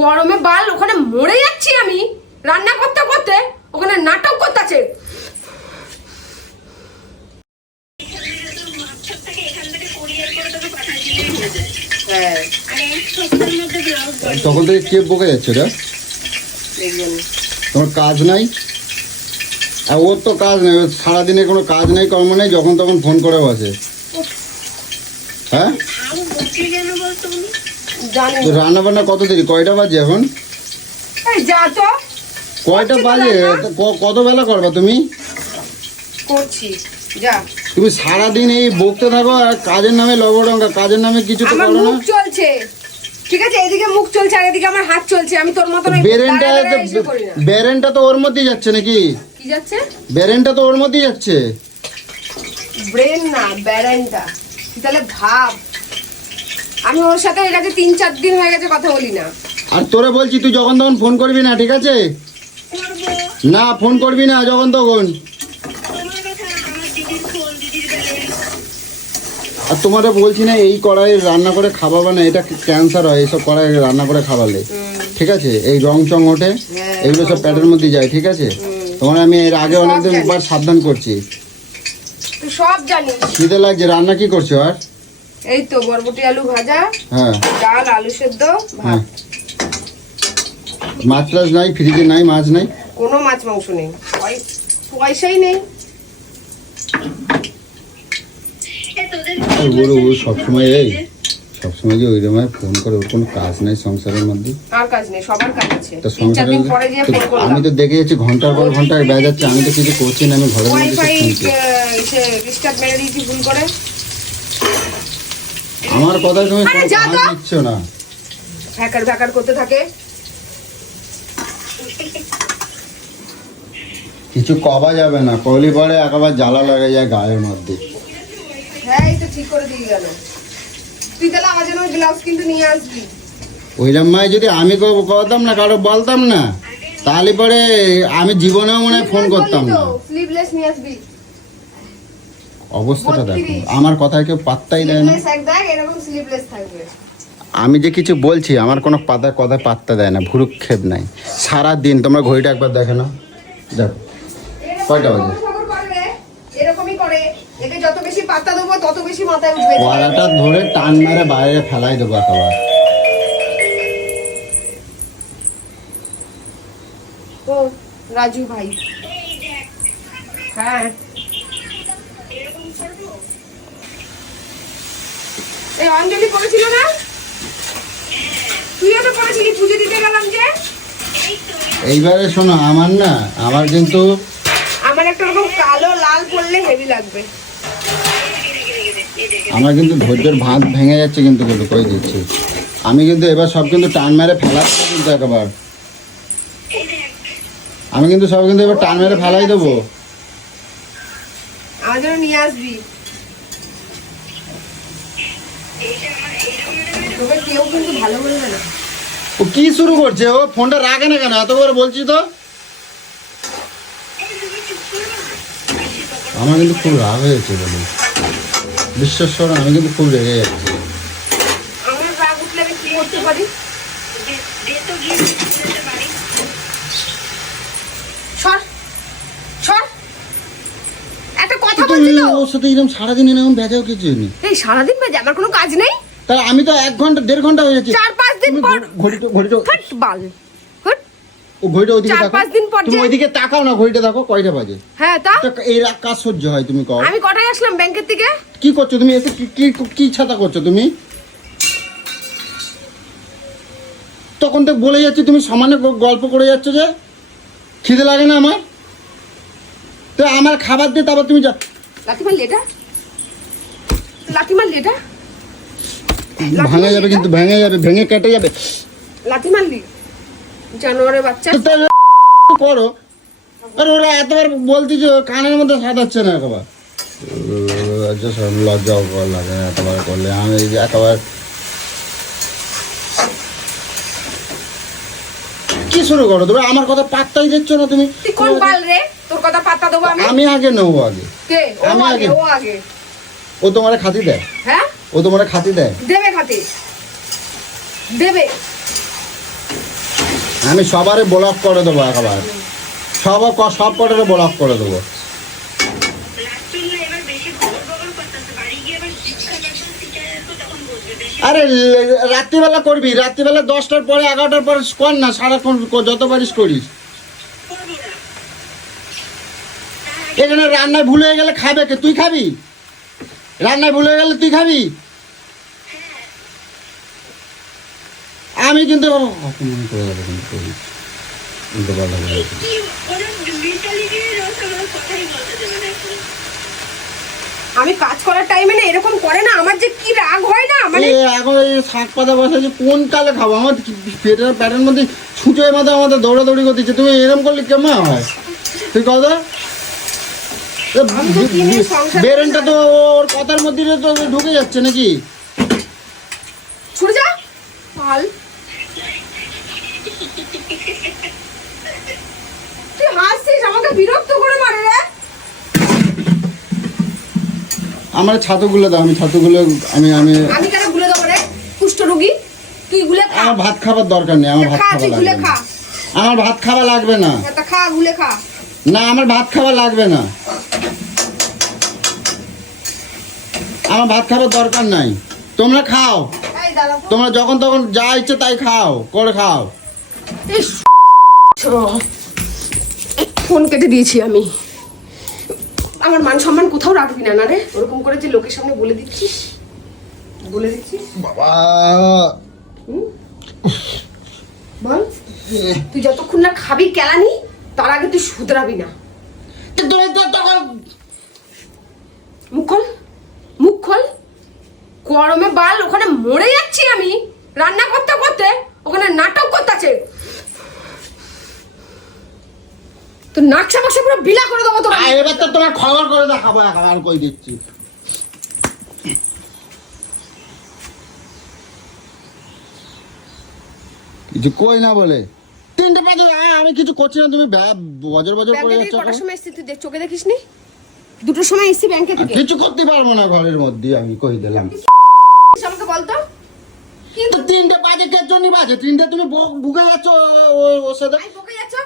গরমে বাল ওখানে মরে যাচ্ছি আমি রান্না করতে করতে, ওখানে নাটক করতেছে। তখন থেকে কে বকে যাচ্ছে রে? তোমার কাজ নাই, আর ওর তো কাজ নেই, সারাদিনে কোনো কাজ নেই কর্ম নেই, যখন তখন ফোন করে বসে। হ্যাঁ রান্না বান্না কত দেরি, কয়টা বাজে এখন? যা তো কয়টা বাজে, কত বেলা করবা তুমি? করছি যা। তুমি সারাদিন এই বকতে থাকো আর কাজের নামে লবডঙ্কা, কাজের নামে কিছু তো আমার করো না। মুখ চলছে ঠিক আছে, এদিকে মুখ চলছে আর এদিকে আমার হাত চলছে। আমি তোর মতো বেরেনটা তো ওর মধ্যেই যাচ্ছে নাকি? কি যাচ্ছে? বেরেনটা তো ওর মধ্যেই যাচ্ছে। ব্রেন না বেরেনটা। তুই তাহলে ভাব, আমি ওর সাথে এর আগে 3-4 দিন হয়ে গেছে কথা বলি না। আর তোরে বলছি তুই যখন তখন ফোন করবি না, ঠিক আছে? না ফোন করবি না যখন তখন। আর তোমাদের বলছি না এই কড়াই রান্না করে খাওয়াবে না, এটা ক্যান্সার হয় এইসব কড়াই রান্না করে খাওয়ালে, ঠিক আছে? এই রং চং ওঠে, এগুলো সব পেটের মধ্যে যায়, ঠিক আছে? তোমার আমি এর আগে অনেকদিন বার সাবধান করছি। তুই সব জানিস। খিদে লাগছে, রান্না কি করছো? আর এই তো বরবটি আলু ভাজা, হ্যাঁ ডাল আলু সেদ্ধ হ্যাঁ। ভাত। মাছ টাছ নাই ফ্রিজে? নাই মাছ নাই, কোনো মাছ মাংস নেই, পয়সাই নেই। সবসময় যে ওই রকম ফোন করে, ওর কোনো কাজ নাই সংসারের মধ্যে। আর কাজ নেই, সবার কাজ আছে। তা সংসারে আমি তো দেখে যাচ্ছি ঘন্টার পর ঘন্টা বেড়ে যাচ্ছে, আমি তো কিছু করছি না, আমি ঘরের মধ্যে ডিস্টার্ব মেরে দিয়েছি ভুল করে। আমার কথা তুমি দিচ্ছ না, ভ্যাকার ভ্যাকার করতে থাকে। কিছু কবা যাবে না, কলি পরে একেবারে জ্বালা লাগে যায় গায়ের মধ্যে। হ্যাঁ এই তো ঠিক করে দিয়ে গেল। তুই তাহলে আমার জন্য ব্লাউজ কিন্তু নিয়ে আসবি। ওইরকম মাই যদি আমি করতাম না, কারো বলতাম না, তাহলে পরে আমি জীবনেও মনে হয় ফোন করতাম না। স্লিভলেস নিয়ে আসবি। অবস্থাটা দেখো, আমার কথায় কেউ পাত্তাই দেয় না। এরকম স্লিভলেস থাকবে। আমি যে কিছু বলছি আমার কোনো কথা পাত্তা দেয় না, ভুরুক্ষেপ নাই সারাদিন। তোমরা ঘড়িটা একবার দেখে না, দেখো কয়টা বাজে। এরকমই করে, একে যত বেশি পাত্তা দেবো তত বেশি মাথায় উঠবে। কড়াটা ধরে টান মেরে বাইরে ফেলাই দেবো একেবারে। ও রাজু ভাই, হ্যাঁ এই অঞ্জলি পড়েছিল না? তুইও তো পড়েছিলি, পুজো দিতে গেলাম যে। এইবারে শোনো, আমার কিন্তু আমার একটা রকম কালো লাল পড়লে হেভি লাগবে। আমার কিন্তু ধৈর্যের ভাত ভেঙে যাচ্ছে, কিন্তু কই দিচ্ছি আমি কিন্তু এবার সব কিন্তু টান মেরে ফেলা দেবো কিন্তু একবার। আমি কিন্তু সব কিন্তু এবার টান মেরে ফেলাই দেবো। আমার জন্য নিয়ে আসবি। তবে কেউ কিন্তু ভালো বলবে না। ও কি শুরু করছে? ও ফোনটা রাখে না কেন? এত করে বলছি তো। আমার কিন্তু খুব রাগ হয়েছে বলে বিশ্বাস করো, আমি কিন্তু খুব রেগে যাচ্ছি। আমার রাগ উঠলে আমি কি করতে পারি? সর সর, একটা কথা বলছি তো। ওর সাথে এরকম সারাদিন এরকম বেজাও কিছু নেই। এই সারাদিন বাজে, আমার কোনো কাজ নেই। তাহলে আমি তো 1 ঘন্টা 1.5 ঘন্টা হয়ে যাচ্ছে। 4-5 দিন পর ঘড়িটা ফাট বাল হট। ও ঘড়িটা ওইদিকে তাকাও। 4-5 দিন পর তুমি ওইদিকে তাকাও না, ঘড়িটা দেখো কয়টা বাজে। হ্যাঁ তা এই কাজ সহ্য হয়? তুমি কও। আমি কটায় আসলাম ব্যাংকের থেকে? কি করছো তুমি? এসে কি ছাতা করছো তুমি? তখন তো বলে যাচ্ছি, তুমি সামান্য গল্প করে যাচ্ছ যে খিদে লাগে না আমার? তো আমার খাবার দিয়ে তারপর তুমি যা। লাঠি মারলি এটা, লাঠি মারলি এটা, ভাঙে যাবে কিন্তু, ভেঙে যাবে, ভেঙে কেটে যাবে। লাঠি মারলি জানোয়ারের বাচ্চা। করো আর ওরা এতবার বলতেছে কানের মধ্যে সাদাচ্ছে না একবার। লজ্জাও লাগে এতবার করলে। আমি একবার কি শুরু করো তুমি? আমার কথা পাত্তাই দিচ্ছ না তুমি। তুই কোন বাল রে, তোর কথা পাত্তা দেবো আমি? আমি আগে নেবো আগে। কে? আমি আগে। ও আগে। ও তোমারে খাতি দেয়? হ্যাঁ ও তোমারে খাতি দেয়? দেবে খাতি দেবে। আমি সবারে ব্লক করে দেবো একেবারে, সব কটারে ব্লক করে দেবো। আরে রাত্রিবেলা করবি, রাত্রিবেলা 10টার পরে 11টার পরে কর না, সারাক্ষণ যত পারিস করিস। এখানে রান্নায় ভুলে গেলে খাবে কে? তুই খাবি? রান্নায় ভুলে গেলে তুই খাবি? আমি কিন্তু অপমান করে দেবো কিন্তু করিস। আমি কাজ করার টাইমে না এরকম করে না, আমার যে কি রাগ হয় না। মানে এখন এই শাক পাতা বসাইছে, কোন কালে খাবো? আমার প্যাটের মধ্যে ছুঁচোয় মাথা আমাদের দৌড়াদৌড়ি করতেছে, তুমি এরকম করলে কেমন হয়? তুই কথা বেরেনটা তো ওর কথার মধ্যে তো ঢুকে যাচ্ছে নাকি? ছুটে যা পাল। তুই হাসছিস, আমাকে বিরক্ত করে মারে রে। আমার ছাতুগুলো দাও, আমি ছাতুগুলো আমি আমি আমি কেন গুলে দেবো রে? কুষ্ঠরোগী তুই গুলে খা। আমার ভাত খাবার দরকার নেই, আমার ভাত খা, খাওয়া তুই গুলে লাগবে খা। না। আমার ভাত খাওয়া লাগবে না। তা খা, গুলে খা। না, আমার ভাত খাওয়া লাগবে না, আমার ভাত খাবার দরকার নাই। তোমরা খাও, এই দাঁড়া তো। তোমরা যখন তখন যা ইচ্ছে তাই খাও, করে খাও। ইস, ফোন কেটে দিয়েছি আমি। আমার মান সম্মান কোথাও রাখবি না, না রে? ওরকম করে যে লোকের সামনে বলে দিচ্ছিস, বলে দিচ্ছিস। বাবা বল, তুই যতক্ষণ না খাবি কেলানি, তার আগে তুই শুধরাবি না। তুমি তো তখন মুখ খোল, মুখ খোল। গরমে বাল ওখানে মরে যাচ্ছি আমি, রান্না করতে করতে ওখানে নাটক করতেছে। তো নাকশা বাক্সা পুরো বিলা করে দেবো তোর। এবার তো তোমার খবর করে দেখাবো, এখন কই দিচ্ছি। কিছু কই না বলে 3টে বাজে, আমি কিছু করছি না, তুমি বজর বজর করে ব্যাংকে যাচ্ছ। কটার সময় এসেছিস তুই? চোখে দেখিস নি? 2টোর সময় এসেছি ব্যাংকে থেকে। কিছু করতে পারবো না ঘরের মধ্যে, আমি কই দিলাম। আমাকে বলতো কি তো 3টে বাজে কে জন্য বাজে? 3টে তুমি বুকে যাচ্ছ ওর সাথে। আই বকে যাচ্ছ?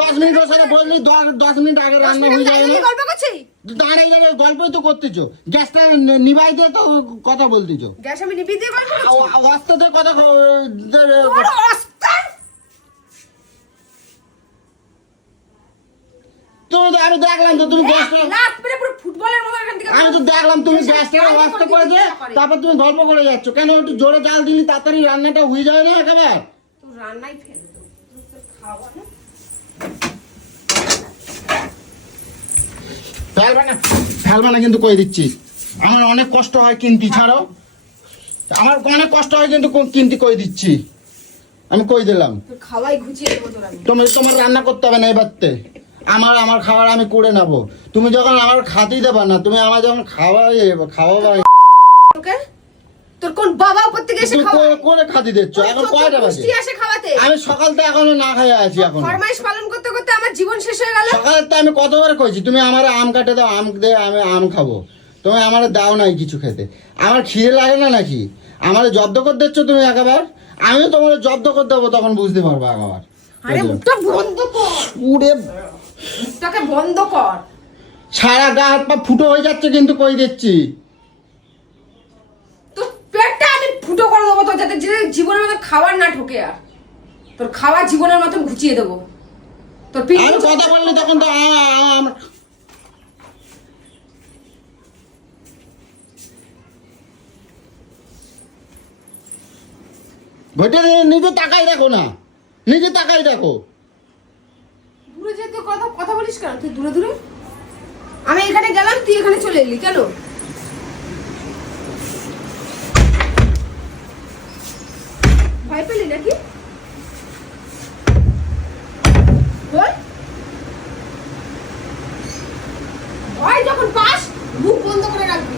10 মিনিট ওর সাথে বললি 10 মিনিট আগে রান্না হয়ে যাবে না? গল্প করছি। দাঁড়াই দাঁড়াই গল্পই তো করতেছো, গ্যাসটা নিভাই দিয়ে তো কথা বলতেছো। গ্যাস আমি নিভিয়ে দিয়ে গল্প করছি। অস্তাদের কথা তোর অস্তার? তুমি তো, আমি দেখলাম তো তুমি গ্যাসটা, লাত মেরে পুরো ফুটবলের মতো এখান থেকে। আমি তো দেখলাম তুমি গ্যাসটা অস্ত করেছে, তারপর তুমি গল্প করে যাচ্ছ কেন? একটু জোরে জাল দিলি তাড়াতাড়ি রান্নাটা হয়ে যায় না একেবারে? তোর রান্নাই ফেলে দেবো, তোর খাওয়া না। ফেলবে না কিন্তু কই দিচ্ছি। আমার অনেক কষ্ট হয় কিনতি, ছাড়ো। আমার অনেক কষ্ট হয় কিন্তু কিনতি কই দিচ্ছি, আমি কই দিলাম। তোর খাওয়াই ঘুচিয়ে দেবো তোর আমি। তোমার রান্না করতে হবে না এবারতে। আমার খাবার আমি করে নেবো। তুমি যখন আমার খাতেই দেবা না, তুমি আমার যখন খাওয়াবা তোকে তোর কোন বাবা উপর থেকে এসে খাওয়ায়? করে খাতি দিচ্ছ? এখন কয়টা বাজে? পুষ্টি আসে খাওয়াতে। আমি সকাল থেকে এখনো না খাই আছি। এখন ফরমাইশ পালন করতে করতে আমার জীবন শেষ হয়ে গেল। সকালে তো আমি কতবার কইছি তুমি আমার আম কাটে দাও, আম দে, আমি আম খাবো। তুমি আমার দাও নাই কিছু খেতে। আমার খিদে লাগে না নাকি? আমার জব্দ করে দিচ্ছ তুমি একেবারে। আমিও তোমার জব্দ করে দেবো, তখন বুঝতে পারবো একেবারে। আরে মুখটা বন্ধ কর, উড়ে মুখটাকে বন্ধ কর। সারা গা হাত পা ফুটো হয়ে যাচ্ছে কিন্তু কই দিচ্ছি। তোর পেটটা আমি ফুটো করে দেবো তো, যাতে জীবনের মতো খাবার না ঢোকে। আর তোর খাওয়া জীবনের মতন ঘুচিয়ে দেবো। তোর পিঠ আমি কথা বললি তখন তো ঘটে নিজে তাকাই দেখো না, নিজে তাকাই দেখো। দূরে যেতে কথা বলিস কেন তুই? দূরে দূরে আমি এখানে গেলাম, তুই এখানে চলে এলি কেন? ভয় পেলি নাকি? বল, ভয় যখন পাস মুখ বন্ধ করে রাখবি।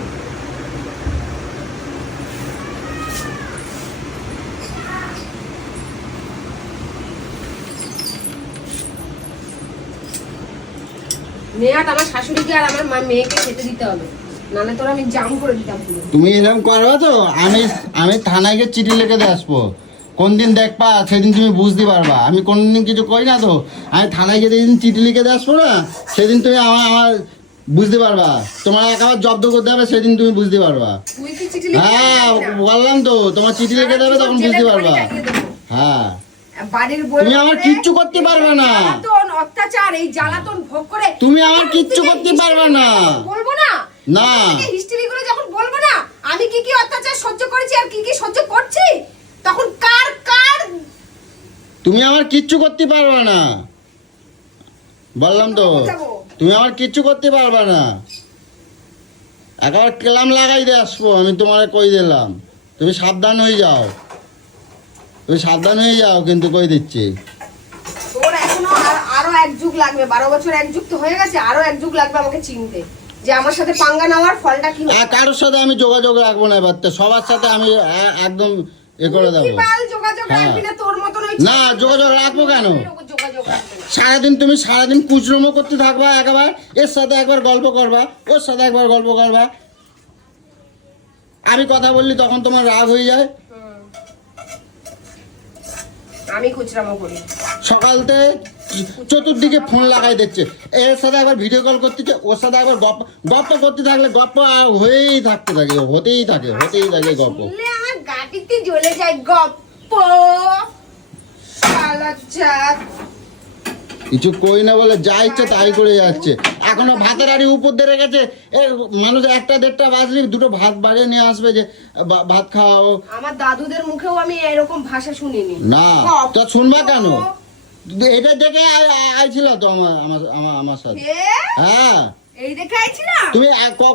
মেয়াট আমার শাশুড়িকে আর আমার মেয়েকে খেতে দিতে হবে, নাহলে তোর আমি জাম করে দিতাম পুরো। তুমি এরকম করো তো আমি থানায় গিয়ে চিঠি লিখে দিয়ে আসবো। কোন দিন দেখবা সেদিন তুমি বুঝতে পারবা। আমি কোনদিন কিছু করি না তো, আমি থানায় গিয়ে যেদিন চিঠি লিখে দিয়ে আসবো না, সেদিন তুমি আমার বুঝতে পারবা। তোমার একেবারে জব্দ করতে হবে, সেদিন তুমি বুঝতে পারবা। তুই কি চিঠি লিখে হ্যাঁ বললাম তো, তোমার চিঠি লিখে দেবে তখন বুঝতে পারবা। হ্যাঁ বাড়ির তুমি আমার কিচ্ছু করতে পারবে না। জ্বালাতন অত্যাচার এই জ্বালাতন ভোগ করে তুমি আমার কিচ্ছু করতে পারবে না। বলবো না না হিস্ট্রি গুলো যখন বলবো না আমি কি কি অত্যাচার সহ্য করেছি আর কি কি সহ্য করছি, তখন কার কার তুমি আমার কিচ্ছু করতে পারবে না, বললাম তো। তুমি আমার কিচ্ছু করতে পারবে না, একেবারে কেলাম লাগাই দিয়ে আসবো আমি, তোমার কই দিলাম। তুমি সাবধান হয়ে যাও, তুমি সাবধান হয়ে যাও, কিন্তু কই দিচ্ছি। তোর এখনো আরো এক যুগ লাগবে, 12 বছর এক যুগ তো হয়ে গেছে, আরো এক যুগ লাগবে আমাকে চিনতে যে আমার সাথে পাঙ্গা নেওয়ার ফলটা কি হবে। কারোর সাথে আমি যোগাযোগ রাখবো না এবার, সবার সাথে আমি একদম এ করে দেবো। যোগাযোগ রাখবি না তোর মতন ওই না যোগাযোগ রাখবো কেন? যোগাযোগ রাখবি না। সারাদিন তুমি সারাদিন কুচরমো করতে থাকবা, একেবারে এর সাথে একবার গল্প করবা, ওর সাথে একবার গল্প করবা। আমি কথা বললি তখন তোমার রাগ হয়ে যায়। আমি খুচরামো করি সকালতে চতুর্দিকে ফোন লাগাই দিচ্ছে, এর সাথে একবার ভিডিও কল করতেছে, ওর সাথে একবার গপ্প করতে থাকলে গপ্প হয়েই থাকতে থাকে, হতেই থাকে গপ্প। শুনলে আমার গাটিতে জ্বলে যায় গপ্প শালাচাঁদ। কিছু কই না বলে যা ইচ্ছে তাই করে যাচ্ছে। এখনো ভাতের আড়ি উপর দিয়ে রেখেছে, মানুষ 1টা-1:30 বাজলে দুটো ভাত বাড়িয়ে নিয়ে আসবে যে ভাত খাওয়াও। আমার দাদুদের মুখেও আমি এরকম ভাষা শুনিনি। না তো শুনবা কেন? এটা দেখে আইছিল তো আমার সাথে। হ্যাঁ এই দেখে আইছিল। তুমি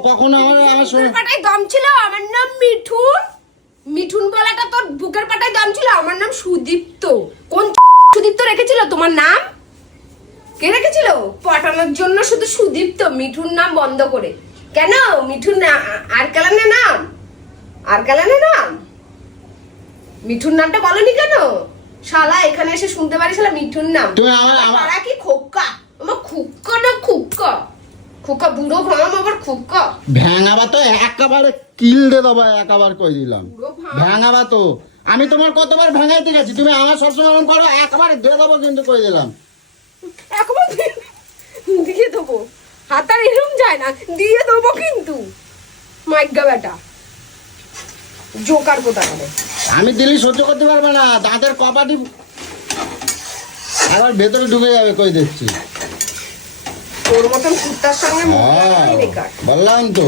কখনো আমার বুকের পাটায় দম ছিল, আমার নাম মিঠুন। মিঠুন বলাটা তোর বুকের পাটায় দম ছিল। আমার নাম সুদীপ্ত। কোন সুদীপ্ত রেখেছিল তোমার নাম? কে রেখেছিল? পটানোর জন্য শুধু সুদীপ্ত, মিঠুন নাম বন্ধ করে। কেন মিঠুন আর কালানের নাম? আর কালানের নাম মিঠুন নামটা বলনি কেন? শালা এখানে এসে শুনতে পারি শালা মিঠুন নাম। তুমি আমার কি খোকা, আমার খুক্কা না খুক্কা, খুক্কা বুড়ো ভাম আবার খুক্কা। ভ্যাঙাবা তো একেবারে কিল দে দেবা, একেবারে কই দিলাম বুড়ো ভাম। ভ্যাঙাবা তো। আমি তোমার কতবার ভ্যাঙাইতে গেছি, তুমি আমার সবসময় এরকম করো, একেবারে দিয়ে দেবো, কিন্তু কই দিলাম। একবার দিয়ে দেবো, হাত আর এরকম যায় না, দিয়ে দেবো কিন্তু। মাইগা বেটা জোকার কোথা করে। আমি দিল্লি সহ্য করতে পারবে না, দাঁতের কপাটি আবার ভেতরে ঢুকে যাবে, কই দিচ্ছি। তোর মতন কুত্তার সঙ্গে মুখ লাগানোই বেকার। বললাম তো।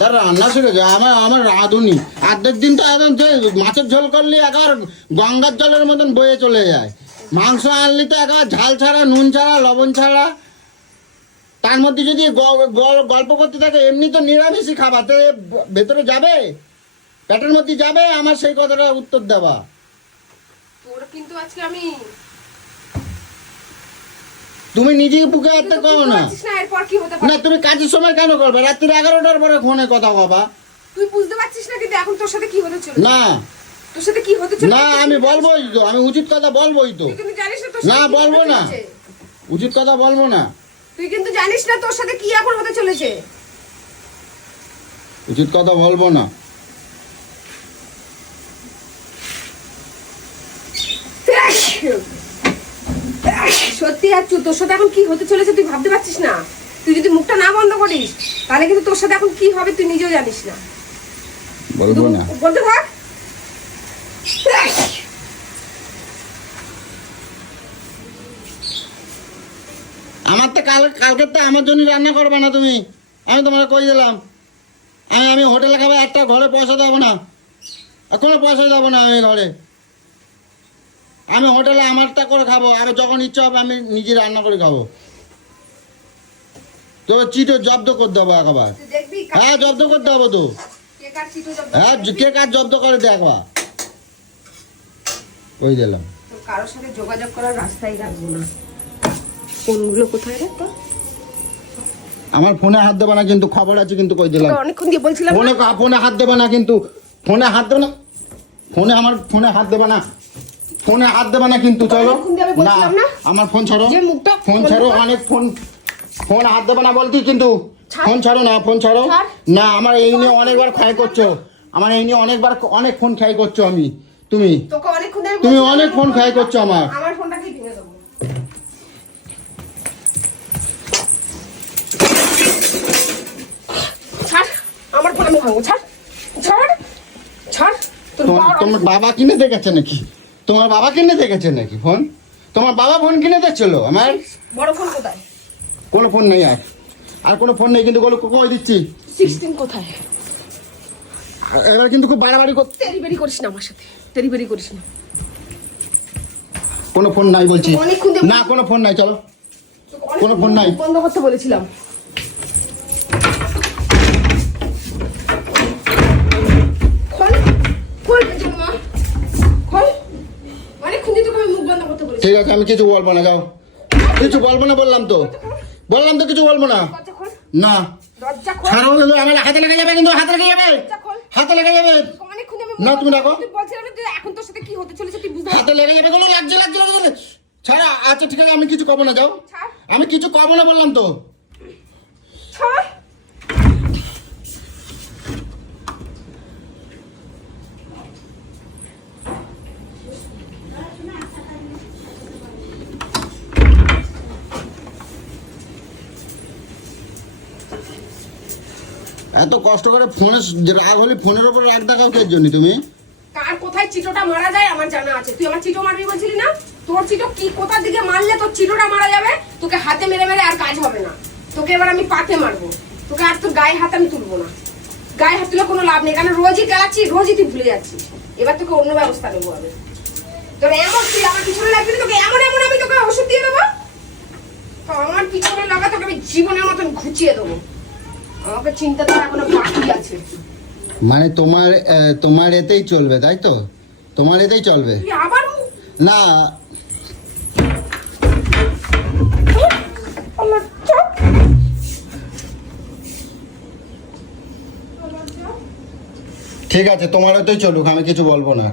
তার রান্না শিখেছে, আমার রাঁধুনি। আর্ধেক দিন তো একদম মাছের ঝোল করলে একেবারে গঙ্গার জলের মতন বয়ে চলে যায়। মাংস আনলি তো একেবারে ঝাল ছাড়া, নুন ছাড়া, লবণ ছাড়া। তার মধ্যে যদি গল্প করতে থাকে, এমনি তো নিরামিষই খাবার, তো ভেতরে যাবে, পেটের মধ্যে যাবে। আমার সেই কথাটা উত্তর দেওয়া। তোর কিন্তু আজকে আমি তুমি নিজেই বুকে হাতে করো না। এরপর কি হতে না পারে তুমি কাজের সময় কেন করবে? রাত্রি 11টার পরে ফোনে কথা বাবা। তুই বুঝতে পারছিস না, কিন্তু এখন তোর সাথে কি হতে চলেছে। না তোর সাথে কি হতে চলেছে না আমি বলবোই তো, আমি উচিত কথা বলবোই তো। তুই কিন্তু জানিস না তোর না সাথে কি বলবো হতে না, চলেছে। উচিত কথা বলবো না। তুই কিন্তু জানিস না তোর সাথে কি এখন হতে চলেছে। উচিত কথা বলবো না। সত্যি আর তোর সাথে এখন কি হতে চলেছে তুই ভাবতে পারছিস না। তুই যদি মুখটা না বন্ধ করিস তাহলে কিন্তু তোর সাথে এখন কি হবে তুই নিজেও জানিস না। বলবো না। বলতে থাক। আমার তো কালকে তো আমার জন্য রান্না করবে না তুমি, আমি তোমাকে কই দিলাম। আমি হোটেলে খাবো, একটা ঘরে পয়সা দেবো না, কোনো পয়সা দেবো না আমি ঘরে। আমি হোটেলে আমারটা করে খাবো, আর যখন ইচ্ছা হবে আমি নিজে রান্না করে খাবো। তো চিটো জব্দ করতে হবে একবার। দেখবি হ্যাঁ জব্দ করতে হবে তো। কে কার চিঠি জব্দ হ্যাঁ করবি? কে কাজ জব্দ করে দেখবা, কই দিলাম। তোর কারোর সাথে যোগাযোগ করার রাস্তাই রাখবো না। কোনগুলো কোথায় রে তোর? আমার ফোনে হাত দেবে না কিন্তু, খবর আছে কিন্তু, কই দিলাম। অনেকক্ষণ দিয়ে বলছিলাম না? ফোনে হাত দেবে না কিন্তু, ফোনে হাত দেবে না, আমার ফোনে হাত দেবে না, ফোনে হাত দেবে না কিন্তু। চলো অনেকক্ষণ দিয়ে আমি না, বলছিলাম না? আমার ফোন ছাড়ো, যে মুখটা ফোন বন্ধ ছাড়ো, কর। অনেক ফোন হাত দেবে না বলতি কিন্তু। ছাড়। ফোন ছাড়ো না, ফোন ছাড়ো ছাড়। না। আমার এই নিয়ে অনেকবার ক্ষয় করছো, আমার এই নিয়ে অনেক ফোন ট্রাই করছো আমি তুমি তোকে অনেকক্ষণ ধরে তুমি বলছিলাম, অনেক ফোন ট্রাই করছো আমার আমার ফোনটাকেই ভেঙে দেবো। ছাড়, আমার ফোন আমি ভাঙবো, ছাড় ছাড় ছাড়। তোর বাবার তোমার বাবা কিনে দেখেছে নাকি? তোমার বাবা কিনে দেখেছে নাকি ফোন? তোমার বাবা ফোন কিনে দেখছিল আমার? বড় ফোন কোথায়? কোনো ফোন নেই আর কোনো ফোন নেই, কিন্তু কই দিচ্ছি 16 কোথায়? এবার কিন্তু খুব বাড়াবাড়ি করতে। তেরিবেরি করিস না আমার সাথে, তেরিবেরি করিস না। কোনো ফোন নাই বলছি অনেকক্ষণ ধরে- না, কোনো ফোন নাই, চলো। কোনো ফোন নাই। বন্ধ করতে বলেছিলাম। খোল, খোল জমা, খোল। অনেকক্ষণ ধরে তোকে আমি মুখ বন্ধ করতে বলেছি। ঠিক আছে, আমি কিছু বলবো না, যাও। কিছু বলবো না, বললাম তো কিছু বলবো না। দরজা খোল, না দরজা খোল, খারাপ হলে আমার হাতে লেগে যাবে, কিন্তু হাতে লেগে যাবে, দরজা খোল। হাতে লেগে যাবে, অনেকক্ষণ ধরে না, তুমি রাখো। তুই বলছিলাম না, তুই এখন তোর সাথে কি হতে চলেছে তুই বুঝতে হাতে লেগে যাবে, কোনো লাগছে ছাড়া। আচ্ছা ঠিক আছে, আমি কিছু কব না, যাও। ছাড়। আমি কিছু কব না বললাম তো। ছাড়। এত কষ্ট করে ফোনে রাগ হলে ফোনের উপর রাগ দেখাও কে জন্য তুমি? কার কোথায় চিটোটা মারা যায় আমার জানা আছে। তুই আমার চিটো মারবি বলছিলি না? তোর চিটো কি কোথা দিকে মারলে তোর চিটোটা মারা যাবে? তোকে হাতে মেরে মেরে আর কাজ হবে না। তোকে এবার আমি পাতে মারবো। তোকে আর তোর গায়ে হাত আমি তুলবো না। গায়ে হাত তুলে কোনো লাভ নেই, কারণ রোজই খেলাচ্ছি, রোজই তুই ভুলে যাচ্ছিস। এবার তোকে অন্য ব্যবস্থা নেবো আমি। তোর এমন তুই আমার পিছনে লাগবি না, তোকে এমন এমন আমি তোকে ওষুধ দিয়ে দেবো। তো আমার পিছনে লাগা তোকে আমি জীবনের মতন ঘুচিয়ে দেবো। আমাকে চিন্তা তো এখনো বাকি আছে। মানে তোমার এতেই চলবে, তাই তো? তোমার এতেই চলবে তুই আবার না? আমার চোখ। ঠিক আছে, তোমার এতেই চলুক, আমি কিছু বলবো না।